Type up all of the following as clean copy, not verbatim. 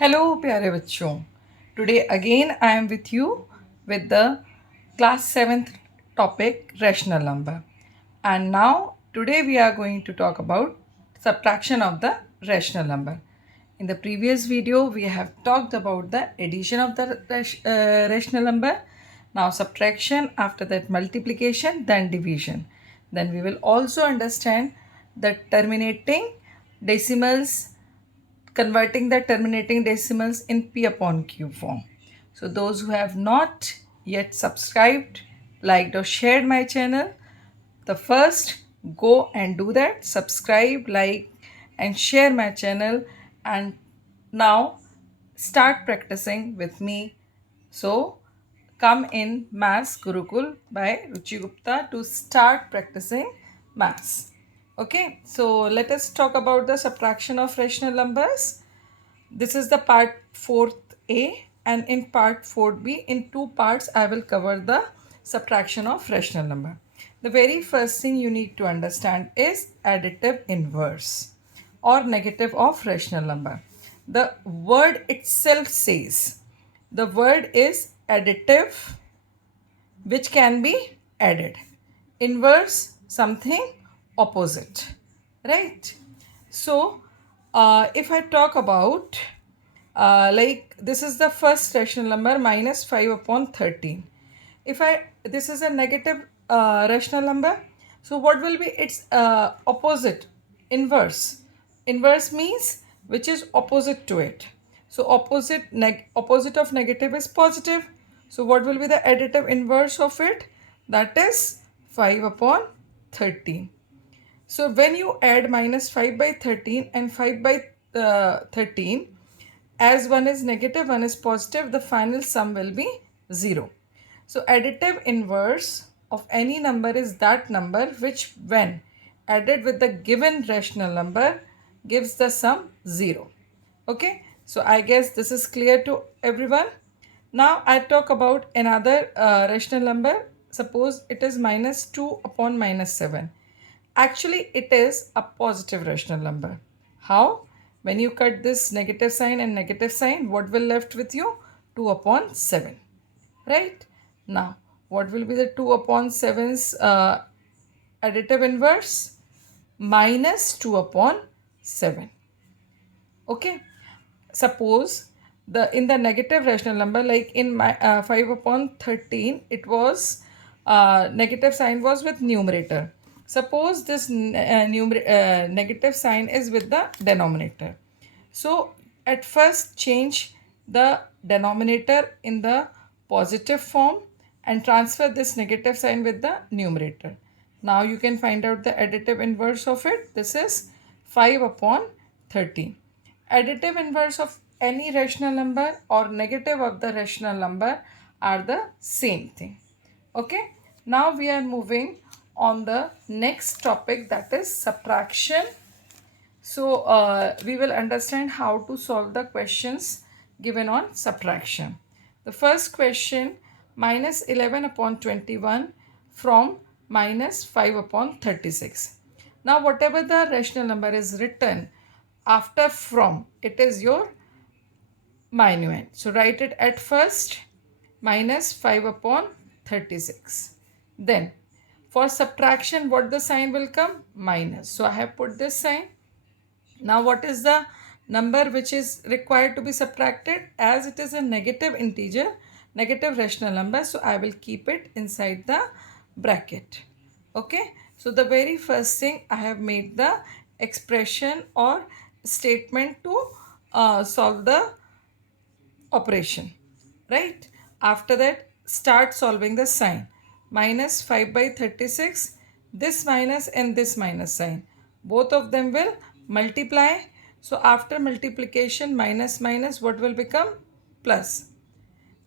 Hello प्यारे बच्चों. Today again I am with you with the class 7th topic rational number. And now today we are going to talk about subtraction of the rational number. In the previous video we have talked about the addition of the rational number. Now subtraction, after that multiplication, then division. Then we will also understand the terminating decimals, converting the terminating decimals in P upon Q form. So those who have not yet subscribed, liked or shared my channel, the first go and do that. Subscribe, like and share my channel, and now start practicing with me. So come in Maths Gurukul by Ruchi Gupta to start practicing maths. Okay, so let us talk about the subtraction of rational numbers. This is the part 4th A, and in part 4th B, in two parts, I will cover the subtraction of rational number. The very first thing you need to understand is additive inverse or negative of rational number. The word itself says the word is additive, which can be added. Inverse, something opposite, right? So if I talk about like this is the first rational number, minus 5 upon 13. If I this is a negative rational number, so what will be its opposite? Inverse. Inverse means which is opposite to it. So opposite of negative is positive. So what will be the additive inverse of it? That is 5 upon 13. So when you add minus 5 by 13 and 5 by 13, as one is negative, one is positive, the final sum will be 0. So additive inverse of any number is that number which, when added with the given rational number, gives the sum 0. Okay, so I guess this is clear to everyone. Now I talk about another rational number. Suppose it is minus 2 upon minus 7. Actually, it is a positive rational number. How? When you cut this negative sign and negative sign, what will left with you? 2 upon 7. Right? Now, what will be the 2 upon 7's additive inverse? Minus 2 upon 7. Okay? Suppose in the negative rational number, like in 5 upon 13, it was negative sign was with numerator. Suppose this negative sign is with the denominator. So at first change the denominator in the positive form and transfer this negative sign with the numerator. Now you can find out the additive inverse of it. This is 5 upon 13. Additive inverse of any rational number or negative of the rational number are the same thing. Okay, now we are moving on the next topic, that is subtraction. So we will understand how to solve the questions given on subtraction. The first question, minus 11 upon 21 from minus 5 upon 36. Now whatever the rational number is written after from, it is your minuend. So write it at first, minus 5 upon 36. Then for subtraction, what the sign will come? Minus. So I have put this sign. Now what is the number which is required to be subtracted? As it is a negative integer, negative rational number, so I will keep it inside the bracket. Okay, so the very first thing, I have made the expression or statement to solve the operation, right? After that, start solving the sign. Minus 5 by 36, this minus and this minus sign, both of them will multiply. So after multiplication, minus minus, what will become? Plus.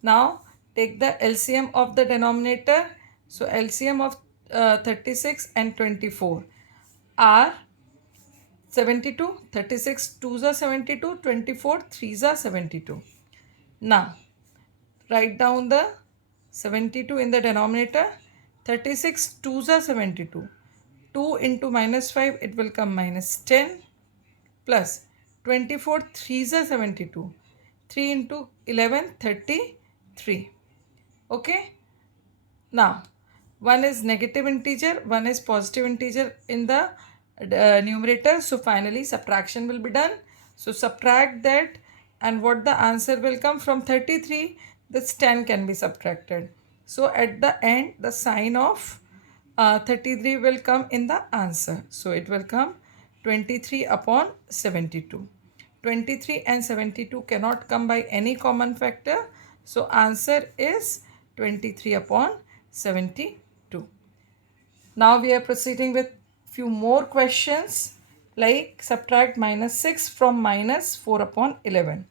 Now take the LCM of the denominator. So LCM of 36 and 24 are 72. 36 2s are 72, 24 3s are 72. Now write down the 72 in the denominator. 36 2s are 72. 2 into minus 5, it will come minus 10, plus 24 3s are 72. 3 into 11, 33. Okay. Now, one is negative integer, one is positive integer in the numerator. So finally subtraction will be done. So subtract that, and what the answer will come from 33, this 10 can be subtracted. So at the end the sign of 33 will come in the answer. So it will come 23 upon 72. 23 and 72 cannot come by any common factor. So answer is 23 upon 72. Now we are proceeding with few more questions, like subtract minus 6 from minus 4 upon 11.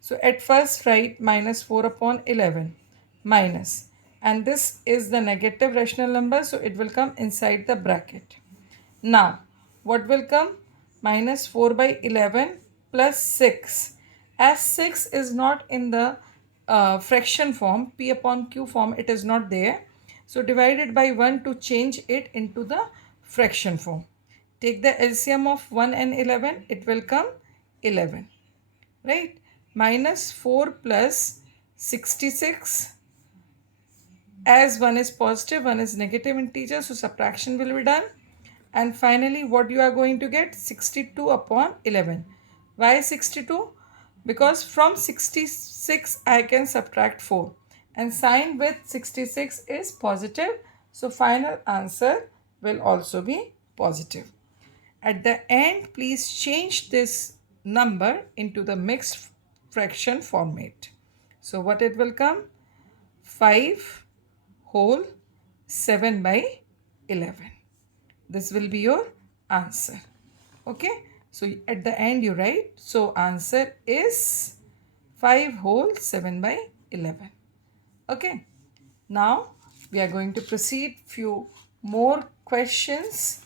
So at first write minus 4 upon 11 minus, and this is the negative rational number, so it will come inside the bracket. Now what will come? Minus 4 by 11 plus 6. As 6 is not in the fraction form, p upon q form, it is not there. So divided by 1 to change it into the fraction form. Take the LCM of 1 and 11, it will come 11. Right? Minus 4 plus 66. As one is positive, one is negative integer, so subtraction will be done. And finally what you are going to get? 62 upon 11. Why 62? Because from 66 I can subtract 4, and sign with 66 is positive, so final answer will also be positive. At the end, please change this number into the mixed fraction format. So what it will come? 5 whole 7 by 11. This will be your answer. Okay. So at the end you write. So answer is 5 whole 7 by 11. Okay. Now we are going to proceed few more questions.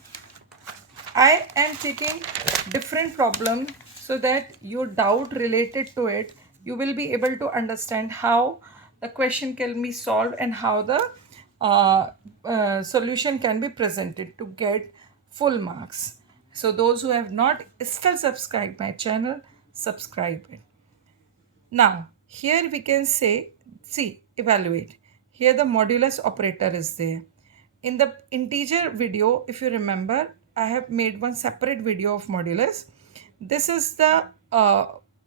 I am taking different problem so that your doubt related to it, you will be able to understand how the question can be solved and how the solution can be presented to get full marks. So those who have not still subscribed my channel, subscribe it. Now here we can say, see, evaluate. Here the modulus operator is there. In the integer video, if you remember, I have made one separate video of modulus. This is the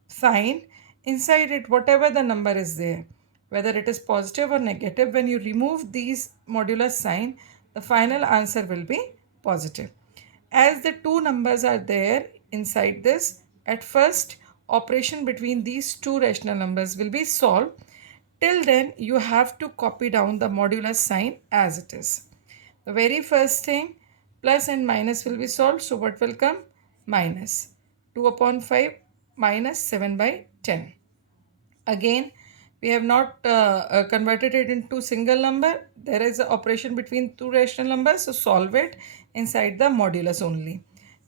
sign. Inside it, whatever the number is there, whether it is positive or negative, when you remove these modulus sign, the final answer will be positive. As the two numbers are there inside this, at first operation between these two rational numbers will be solved. Till then you have to copy down the modulus sign as it is. The very first thing, plus and minus will be solved. So what will come? Minus 2 upon 5 minus 7 by 10. Again, we have not converted it into single number. There is an operation between two rational numbers. So solve it inside the modulus only.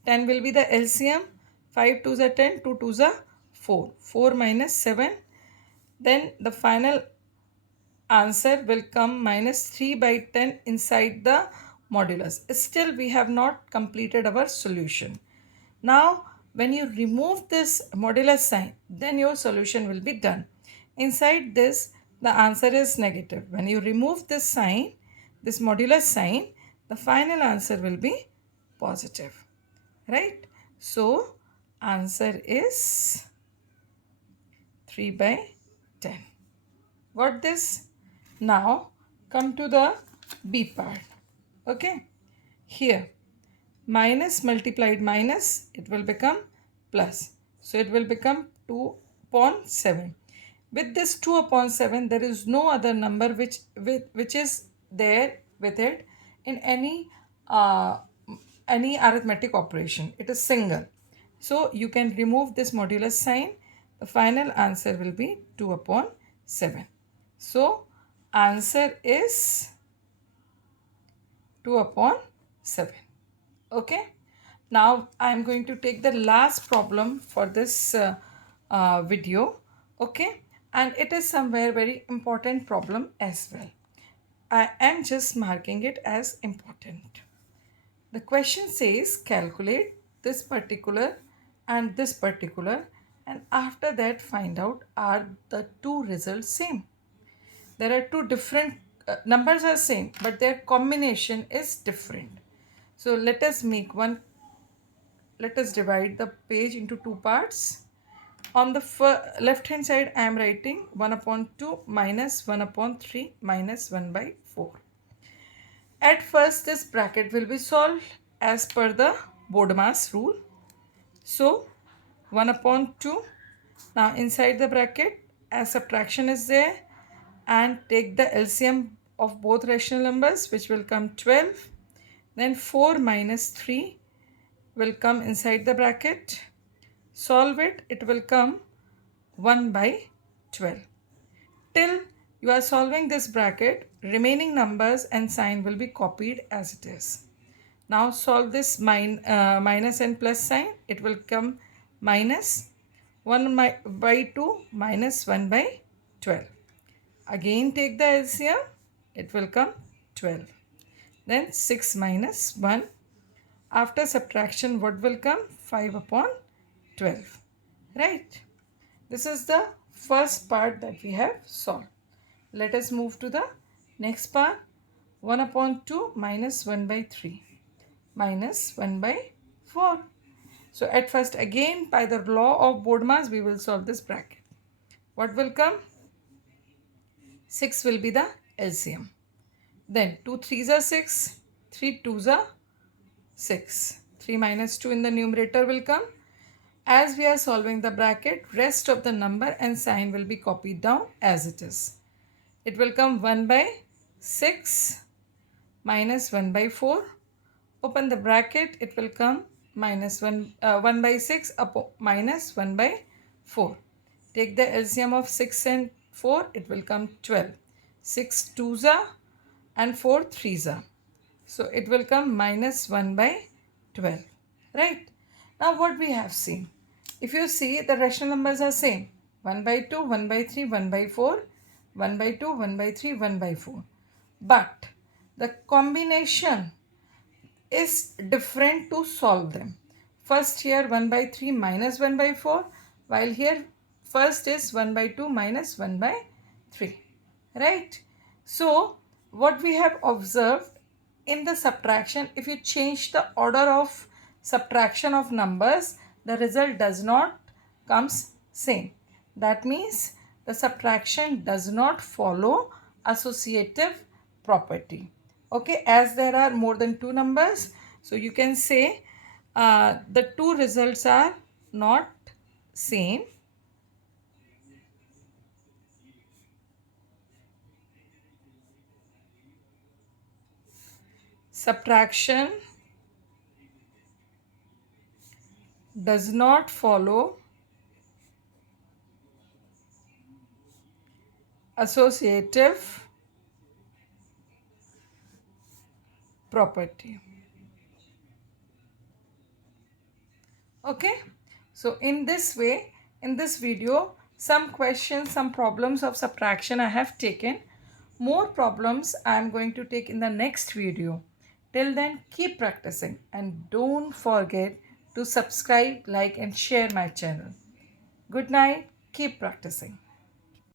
10 will be the LCM. 5 2s are 10, 2 2s are 4. 4 minus 7. Then the final answer will come minus 3 by 10 inside the modulus. Still we have not completed our solution. Now when you remove this modulus sign, then your solution will be done. Inside this the answer is negative. When you remove this sign, this modulus sign, the final answer will be positive. Right? So answer is 3 by 10. Got this? Now come to the B part. Okay. Here minus multiplied minus, it will become plus. So it will become 2 upon 7. With this 2 upon 7, there is no other number which is there with it in any arithmetic operation. It is single. So you can remove this modulus sign. The final answer will be 2 upon 7. So answer is 2 upon 7. Okay. Now I am going to take the last problem for this video. Okay. And it is somewhere very important problem as well. I am just marking it as important. The question says calculate this particular and and after that find out are the two results same. There are two different numbers are same but their combination is different. So let us make one, let us divide the page into two parts. On the left hand side I am writing 1 upon 2 minus 1 upon 3 minus 1 by 4. At first this bracket will be solved as per the Bodmas rule. So 1 upon 2, now inside the bracket as subtraction is there, and take the LCM of both rational numbers, which will come 12. Then 4 minus 3 will come inside the bracket. Solve it, it will come 1 by 12. Till you are solving this bracket, remaining numbers and sign will be copied as it is. Now solve this minus and plus sign. It will come minus 1 by 2 minus 1 by 12. Again take the LCM. It will come 12. Then 6 minus 1. After subtraction, what will come? 5 upon 12. Right? This is the first part that we have solved. Let us move to the next part. 1 upon 2 minus 1 by 3 minus 1 by 4. So at first again by the law of Bodmas we will solve this bracket. What will come? 6 will be the LCM. Then 2 3s are 6, 3 2s are 6. 3 minus 2 in the numerator will come. As we are solving the bracket, rest of the number and sign will be copied down as it is. It will come 1 by 6 minus 1 by 4. Open the bracket, it will come minus 1 by 6 minus 1 by 4. Take the LCM of 6 and 4, it will come 12. 6 2s are and 4 3s are. So it will come minus 1 by 12. Right? Now what we have seen? If you see, the rational numbers are same. 1 by 2, 1 by 3, 1 by 4, 1 by 2, 1 by 3, 1 by 4. But the combination is different to solve them. First here 1 by 3 minus 1 by 4, while here first is 1 by 2 minus 1 by 3. Right? So what we have observed in the subtraction, if you change the order of subtraction of numbers, the result does not comes same. That means the subtraction does not follow associative property. Okay, as there are more than two numbers, so you can say the two results are not same. Subtraction does not follow associative property. Okay, so in this way, in this video, some questions, some problems of subtraction I have taken. More problems I am going to take in the next video. Till then, keep practicing and don't forget to subscribe, like and share my channel. Good night. Keep practicing.